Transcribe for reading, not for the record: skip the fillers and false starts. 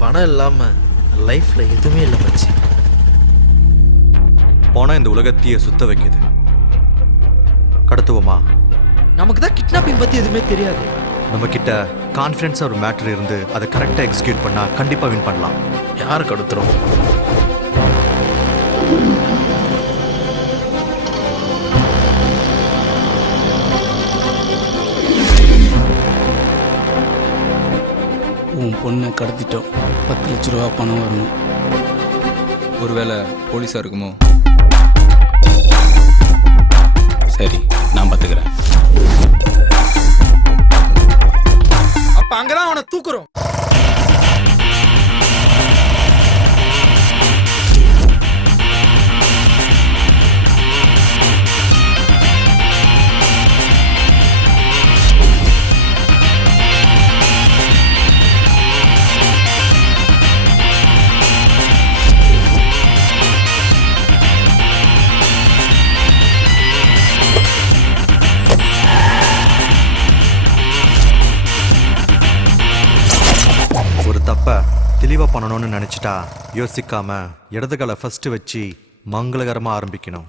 பணம் இல்லாமல் லைஃப்பில் எதுவுமே இல்லை மச்சி. பணம் இந்த உலகத்தையே சுத்த வைக்குது. கடத்துவோமா? நமக்கு தான் கிட்னாப்பிங் பற்றி எதுவுமே தெரியாது. நம்ம கிட்ட கான்ஃபிடன்ஸாக ஒரு மேட்ரு இருந்து அதை கரெக்டாக எக்ஸிக்யூட் பண்ணால் கண்டிப்பாக வின் பண்ணலாம். யார் கடத்துறோம்? உன் பொண்ணை கடத்திட்டோம். 10 லட்ச ரூபா பணம் வரணும். ஒருவேளை போலீஸாக இருக்குமோ? சரி, நான் பார்த்துக்கிறேன். அப்போ அங்கதான் அவனை தூக்குறோம். ஒரு தப்பை தெளிவாக பண்ணணும்னு நினச்சிட்டா யோசிக்காமல் இடது காலை ஃபஸ்ட்டு வச்சு மங்களகரமாக ஆரம்பிக்கணும்.